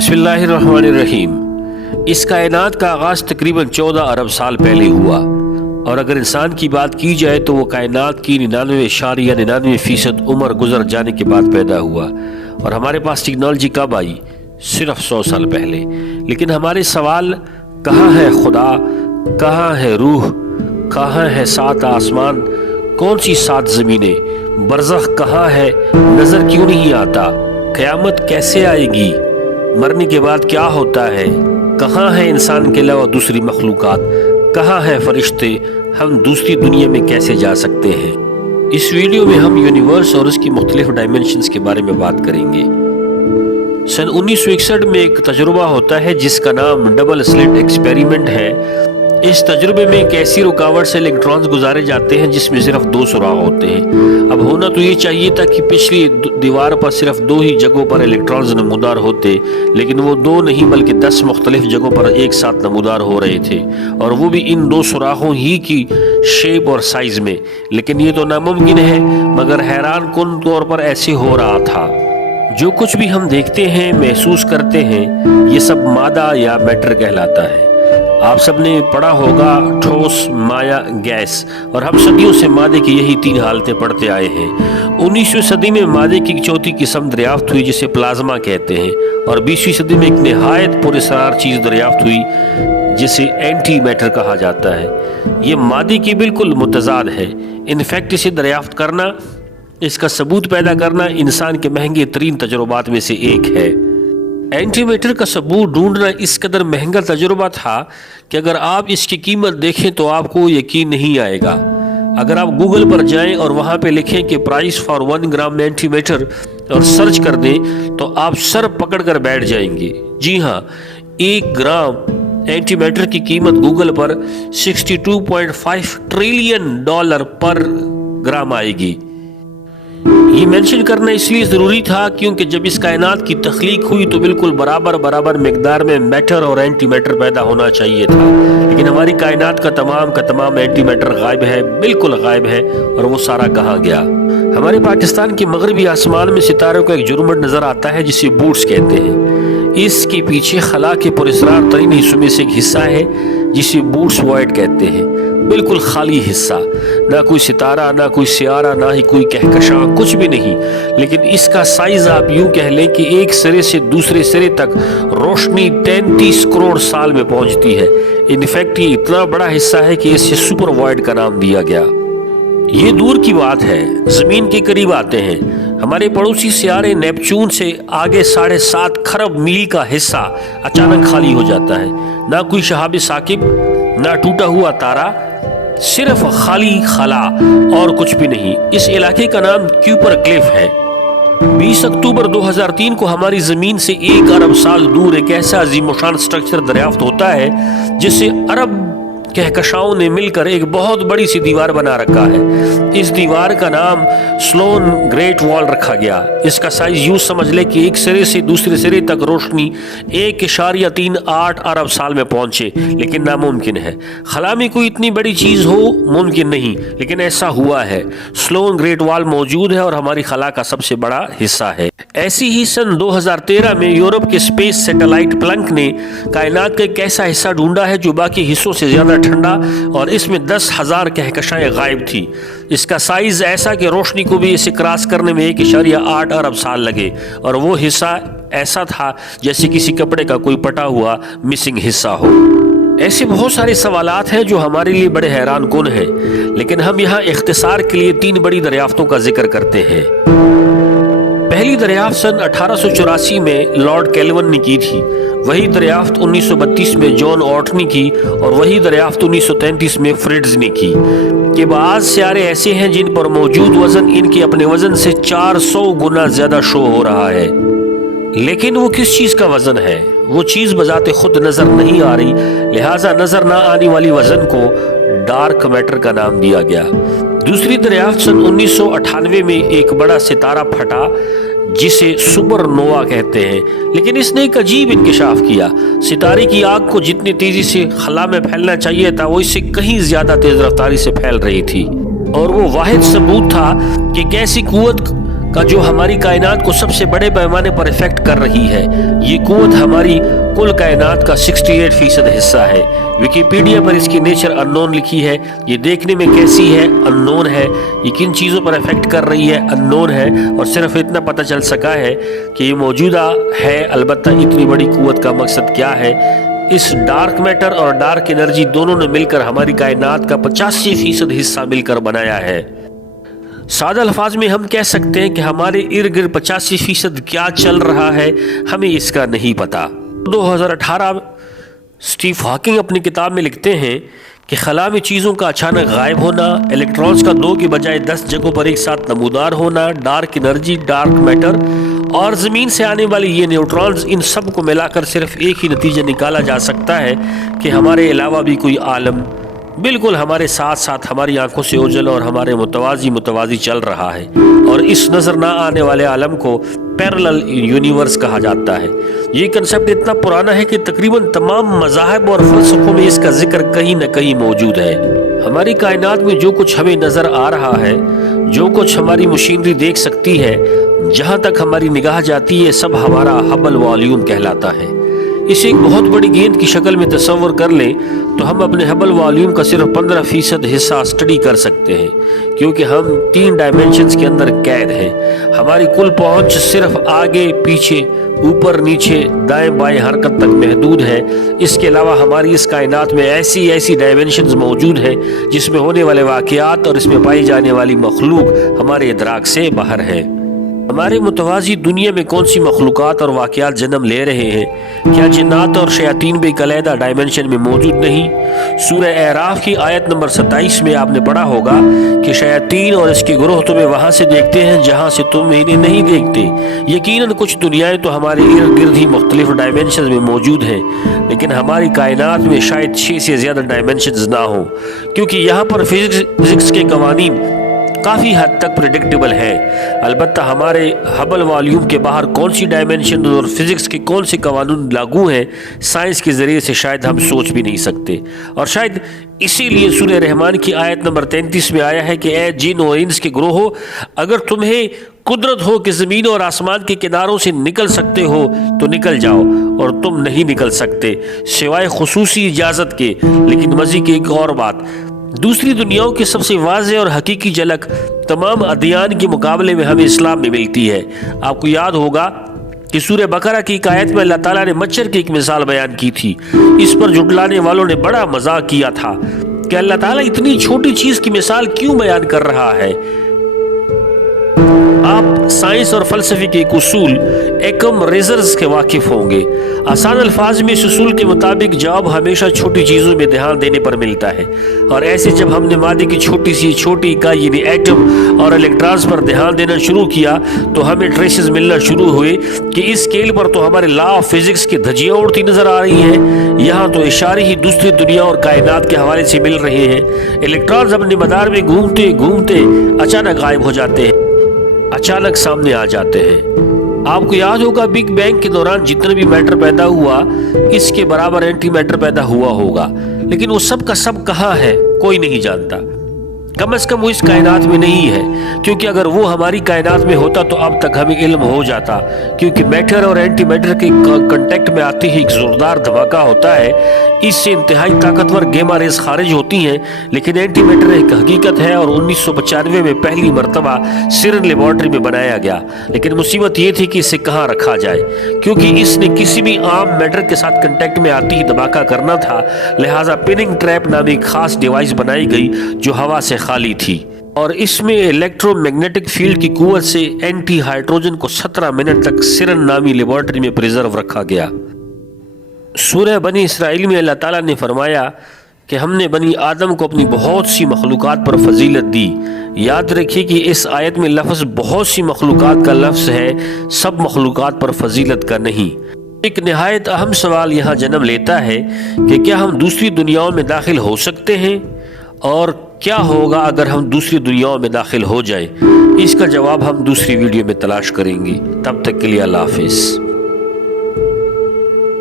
بسم اللہ الرحمن الرحیم۔ اس کائنات کا آغاز تقریباً 14 ارب سال پہلے ہوا، اور اگر انسان کی بات کی جائے تو وہ کائنات کی 99.99% عمر گزر جانے کے بعد پیدا ہوا، اور ہمارے پاس ٹیکنالوجی کب آئی؟ صرف 100 سال پہلے۔ لیکن ہمارے سوال، کہاں ہے خدا، کہاں ہے روح، کہاں ہے 7 آسمان، کون سی 7 زمینیں، برزخ کہاں ہے، نظر کیوں نہیں آتا، قیامت کیسے آئے گی، مرنے کے بعد کیا ہوتا ہے، کہاں ہے انسان کے علاوہ دوسری مخلوقات، کہاں ہے فرشتے، ہم دوسری دنیا میں کیسے جا سکتے ہیں۔ اس ویڈیو میں ہم یونیورس اور اس کی مختلف ڈائمنشنز کے بارے میں بات کریں گے۔ سن 1961 میں ایک تجربہ ہوتا ہے جس کا نام ڈبل سلٹ ایکسپیریمنٹ ہے۔ اس تجربے میں ایک ایسی رکاوٹ سے الیکٹرانز گزارے جاتے ہیں جس میں صرف 2 سوراخ ہوتے ہیں۔ اب ہونا تو یہ چاہیے تھا کہ پچھلی دیوار پر صرف 2 ہی جگہوں پر الیکٹرانز نمودار ہوتے، لیکن وہ 2 نہیں بلکہ 10 مختلف جگہوں پر ایک ساتھ نمودار ہو رہے تھے، اور وہ بھی ان 2 سوراخوں ہی کی شیپ اور سائز میں۔ لیکن یہ تو ناممکن ہے، مگر حیران کن طور پر ایسے ہو رہا تھا۔ جو کچھ بھی ہم دیکھتے ہیں، محسوس کرتے ہیں، یہ سب مادہ یا میٹر کہلاتا ہے۔ آپ سب نے پڑھا ہوگا ٹھوس، مائع، گیس، اور ہم صدیوں سے مادے کی یہی 3 حالتیں پڑھتے آئے ہیں۔ 19ویں صدی میں مادے کی چوتھی قسم دریافت ہوئی جسے پلازما کہتے ہیں، اور 20ویں صدی میں ایک نہایت پراسرار چیز دریافت ہوئی جسے اینٹی میٹر کہا جاتا ہے۔ یہ مادے کی بالکل متضاد ہے۔ انفیکٹ اسے دریافت کرنا، اس کا ثبوت پیدا کرنا انسان کے مہنگے ترین تجربات میں سے ایک ہے۔ اینٹی میٹر کا ثبوت ڈھونڈنا اس قدر مہنگا تجربہ تھا کہ اگر آپ اس کی قیمت دیکھیں تو آپ کو یقین نہیں آئے گا۔ اگر آپ گوگل پر جائیں اور وہاں پہ لکھیں کہ price for 1 gram antimatter اور سرچ کر دیں تو آپ سر پکڑ کر بیٹھ جائیں گے۔ جی ہاں، 1 گرام اینٹی میٹر کی قیمت گوگل پر $62.5 ٹریلین پر گرام آئے گی۔ یہ مینشن کرنا اس لیے ضروری تھا کیونکہ جب اس کائنات کی تخلیق ہوئی تو بالکل برابر مقدار میں میٹر اور اینٹی میٹر پیدا ہونا چاہیے تھا، لیکن ہماری کائنات کا تمام اینٹی میٹر غائب ہے، بالکل غائب ہے، اور وہ سارا کہاں گیا؟ ہمارے پاکستان کے مغربی آسمان میں ستاروں کا ایک جرمٹ نظر آتا ہے جسے بوٹس کہتے ہیں۔ اس کے پیچھے خلا کے پراسرار ترین حصوں میں سے ایک حصہ ہے جسے بوٹس وائڈ کہتے ہیں، بالکل خالی حصہ، نہ کوئی ستارہ، نہ کوئی سیارہ، نہ ہی کوئی کہکشاں، کچھ بھی نہیں۔ لیکن اس کا سائز آپ یوں کہہ لیں کہ ایک سرے سے دوسرے سرے تک روشنی 33 کروڑ سال میں پہنچتی ہے۔ انفیکٹ یہ اتنا بڑا حصہ ہے کہ اسے سپر وائڈ کا نام دیا گیا۔ یہ دور کی بات ہے، زمین کے قریب آتے ہیں۔ ہمارے پڑوسی سیارے نیپچون سے آگے 7.5 کھرب میل کا حصہ اچانک خالی ہو جاتا ہے۔ نہ کوئی شہاب ثاقب، نہ ٹوٹا ہوا تارا، صرف خالی خلا اور کچھ بھی نہیں۔ اس علاقے کا نام کیوپر کلف ہے۔ 20 اکتوبر 2003 کو ہماری زمین سے 1 ارب سال دور ایک ایسا عظیم الشان سٹرکچر دریافت ہوتا ہے جسے ارب کہکشاؤں نے مل کر ایک بہت بڑی سی دیوار بنا رکھا ہے۔ اس دیوار کا نام سلون گریٹ وال رکھا گیا۔ اس کا سائز یوں سمجھ لے کہ ایک سرے سے دوسرے سرے تک روشنی 1.38 ارب سال میں پہنچے، لیکن ناممکن ہے۔ خلا میں کوئی اتنی بڑی چیز ہو ممکن نہیں، لیکن ایسا ہوا ہے۔ سلون گریٹ وال موجود ہے اور ہماری خلا کا سب سے بڑا حصہ ہے۔ ایسی ہی سن 2013 میں یورپ کے اسپیس سیٹلائٹ پلنک نے کائنات کا ایک ایسا حصہ ڈھونڈا ہے جو باقی حصوں سے زیادہ ٹھنڈا، اور اس میں 10,000 کہکشائیں غائب تھی۔ اس کا سائز ایسا کہ روشنی کو بھی اسے کراس کرنے میں 1.8 ارب سال لگے، اور وہ حصہ ایسا تھا جیسے کسی کپڑے کا کوئی پٹا ہوا مسنگ حصہ ہو۔ ایسے بہت سارے سوالات ہیں جو ہمارے لیے بڑے حیران کن ہیں، لیکن ہم یہاں اختصار کے لیے 3 بڑی دریافتوں کا ذکر کرتے ہیں۔ پہلی دریافت سن 1884 میں لارڈ کیلون نے کی تھی، وہی دریافت 1932 میں جان آٹ نے کی، اور وہی دریافت 1933 میں فریڈز نے کی کہ بعض سیارے ایسے ہیں جن پر موجود وزن ان کے اپنے وزن سے 400 گنا زیادہ شو ہو رہا ہے۔ لیکن وہ کس چیز کا وزن ہے؟ وہ چیز بذات خود نظر نہیں آ رہی، لہٰذا نظر نہ آنے والی وزن کو ڈارک میٹر کا نام دیا گیا۔ دوسری دریافت سن 1998 میں ایک بڑا ستارہ پھٹا جسے سپر نووا کہتے ہیں، لیکن اس نے ایک عجیب انکشاف کیا۔ ستارے کی آگ کو جتنی تیزی سے خلا میں پھیلنا چاہیے تھا وہ اس سے کہیں زیادہ تیز رفتاری سے پھیل رہی تھی، اور وہ واحد ثبوت تھا کہ کیسی قوت کا جو ہماری کائنات کو سب سے بڑے پیمانے پر افیکٹ کر رہی ہے۔ یہ قوت ہماری کل کائنات کا 68% حصہ ہے۔ ویکیپیڈیا پر اس کی نیچر اننون لکھی ہے۔ یہ دیکھنے میں کیسی ہے؟ اننون ہے۔ یہ کن چیزوں پر افیکٹ کر رہی ہے؟ اننون ہے۔ اور صرف اتنا پتہ چل سکا ہے کہ یہ موجودہ ہے، البتہ اتنی بڑی قوت کا مقصد کیا ہے؟ اس ڈارک میٹر اور ڈارک انرجی دونوں نے مل کر ہماری کائنات کا 85% حصہ مل کر بنایا ہے۔ سادہ الفاظ میں ہم کہہ سکتے ہیں کہ ہمارے ارد گرد 85% کیا چل رہا ہے، ہمیں اس کا نہیں پتا۔ 2018 اسٹیو ہاکنگ اپنی کتاب میں لکھتے ہیں کہ خلا میں چیزوں کا اچانک غائب ہونا، الیکٹرانز کا 2 کے بجائے 10 جگہوں پر ایک ساتھ نمودار ہونا، ڈارک انرجی، ڈارک میٹر اور زمین سے آنے والی یہ نیوٹرانز، ان سب کو ملا کر صرف ایک ہی نتیجہ نکالا جا سکتا ہے کہ ہمارے علاوہ بھی کوئی عالم بالکل ہمارے ساتھ ساتھ ہماری آنکھوں سے اوجھل اور ہمارے متوازی چل رہا ہے، اور اس نظر نہ آنے والے عالم کو پیرلل یونیورس کہا جاتا ہے۔ یہ کنسپٹ اتنا پرانا ہے کہ تقریباً تمام مذاہب اور فلسفوں میں اس کا ذکر کہیں نہ کہیں موجود ہے۔ ہماری کائنات میں جو کچھ ہمیں نظر آ رہا ہے، جو کچھ ہماری مشینری دیکھ سکتی ہے، جہاں تک ہماری نگاہ جاتی ہے، سب ہمارا ہبل والیوم کہلاتا ہے۔ اسے ایک بہت بڑی گیند کی شکل میں تصور کر لیں تو ہم اپنے ہبل والیوم کا صرف 15% حصہ اسٹڈی کر سکتے ہیں، کیونکہ ہم 3 ڈائمینشنز کے اندر قید ہیں۔ ہماری کل پہنچ صرف آگے پیچھے، اوپر نیچے، دائیں بائیں حرکت تک محدود ہے۔ اس کے علاوہ ہماری اس کائنات میں ایسی ڈائمینشنز موجود ہیں جس میں ہونے والے واقعات اور اس میں پائی جانے والی مخلوق ہمارے ادراک سے باہر ہے۔ ہمارے متوازی دنیا میں کون سی مخلوقات اور واقعات جنم لے رہے ہیں؟ کیا جنات اور شیاطین بھی ایک علیحدہ ڈائمینشن میں موجود نہیں؟ سورہ اعراف کی آیت نمبر 27 میں آپ نے پڑھا ہوگا کہ شیاطین اور اس کے گروہ تمہیں وہاں سے دیکھتے ہیں جہاں سے تم انہیں نہیں دیکھتے۔ یقیناً کچھ دنیایں تو ہمارے ارد گرد ہی مختلف ڈائمینشنز میں موجود ہیں، لیکن ہماری کائنات میں شاید 6 سے زیادہ ڈائمینشنز نہ ہوں، کیونکہ یہاں پر فزکس کے قوانین کافی حد تک پریڈکٹیبل ہے۔ البتہ ہمارے ہبل والیوم کے باہر کون سی ڈائمینشن اور فزکس کے کون سے قوانین لاگو ہیں، سائنس کے ذریعے سے شاید ہم سوچ بھی نہیں سکتے۔ اور شاید اسی لیے سورہ رحمان کی آیت نمبر 33 میں آیا ہے کہ اے جن و انس کے گروہو، اگر تمہیں قدرت ہو کہ زمین اور آسمان کے کناروں سے نکل سکتے ہو تو نکل جاؤ، اور تم نہیں نکل سکتے سوائے خصوصی اجازت کے۔ لیکن مزید کی ایک اور بات، دوسری دنیاؤں کی سب سے واضح اور حقیقی جھلک تمام ادیان کے مقابلے میں ہمیں اسلام میں ملتی ہے۔ آپ کو یاد ہوگا کہ سورہ بقرہ کی ایک آیت میں اللہ تعالیٰ نے مچھر کی ایک مثال بیان کی تھی۔ اس پر جھٹلانے والوں نے بڑا مذاق کیا تھا کہ اللہ تعالیٰ اتنی چھوٹی چیز کی مثال کیوں بیان کر رہا ہے۔ آپ سائنس اور فلسفے کے ایک اصول ایکم ریزرز کے واقف ہوں گے۔ آسان الفاظ میں اس اصول کے مطابق جواب ہمیشہ چھوٹی چیزوں میں دھیان دینے پر ملتا ہے، اور ایسے جب ہم نے مادے کی چھوٹی اکائی یعنی ایٹم اور الیکٹرانز پر دھیان دینا شروع کیا تو ہمیں ٹریسز ملنا شروع ہوئے کہ اس اسکیل پر تو ہمارے لا آف فزکس کی دھجیاں اڑتی نظر آ رہی ہیں۔ یہاں تو اشارے ہی دوسری دنیا اور کائنات کے حوالے سے مل رہے ہیں۔ الیکٹرانز اپنے مدار میں گھومتے اچانک غائب ہو جاتے ہیں، اچانک سامنے آ جاتے ہیں۔ آپ کو یاد ہوگا بگ بینگ کے دوران جتنا بھی میٹر پیدا ہوا اس کے برابر اینٹی میٹر پیدا ہوا ہوگا، لیکن وہ سب کا سب کہاں ہے کوئی نہیں جانتا۔ کم از کم وہ اس کائنات میں نہیں ہے، کیونکہ اگر وہ ہماری کائنات میں ہوتا تو اب تک ہمیں علم ہو جاتا، کیونکہ میٹر اور اینٹی میٹر کے کنٹیکٹ میں آتے ہی ایک زوردار دھماکہ ہوتا ہے۔ اس سے انتہائی طاقتور گیما ریز خارج ہوتی ہیں، لیکن اینٹی میٹر ایک حقیقت ہے اور 1995 میں پہلی مرتبہ سیرن لیبارٹری میں بنایا گیا، لیکن مصیبت یہ تھی کہ اسے کہاں رکھا جائے، کیونکہ اس نے کسی بھی عام میٹر کے ساتھ کنٹیکٹ میں آتی ہی دھماکہ کرنا تھا۔ لہٰذا پننگ ٹریپ نامی ایک خاص ڈیوائس بنائی گئی جو ہوا سے خالی تھی، اور اس میں الیکٹرو میگنیٹک فیلڈ کی قوت سے اینٹی ہائیڈروجن کو 17 منٹ تک سیرن نامی لیبارٹری میں پریزرو رکھا گیا۔ سورہ بنی اسرائیل میں اللہ تعالیٰ نے فرمایا کہ ہم نے بنی آدم کو اپنی بہت سی مخلوقات پر فضیلت دی۔ یاد رکھیے کہ اس آیت میں لفظ بہت سی مخلوقات کا لفظ ہے، سب مخلوقات پر فضیلت کا نہیں۔ ایک نہایت اہم سوال یہاں جنم لیتا ہے کہ کیا ہم دوسری دنیاؤں میں داخل ہو سکتے ہیں، اور کیا ہوگا اگر ہم دوسری دنیاؤں میں داخل ہو جائیں؟ اس کا جواب ہم دوسری ویڈیو میں تلاش کریں گے۔ تب تک کے لیے اللہ حافظ۔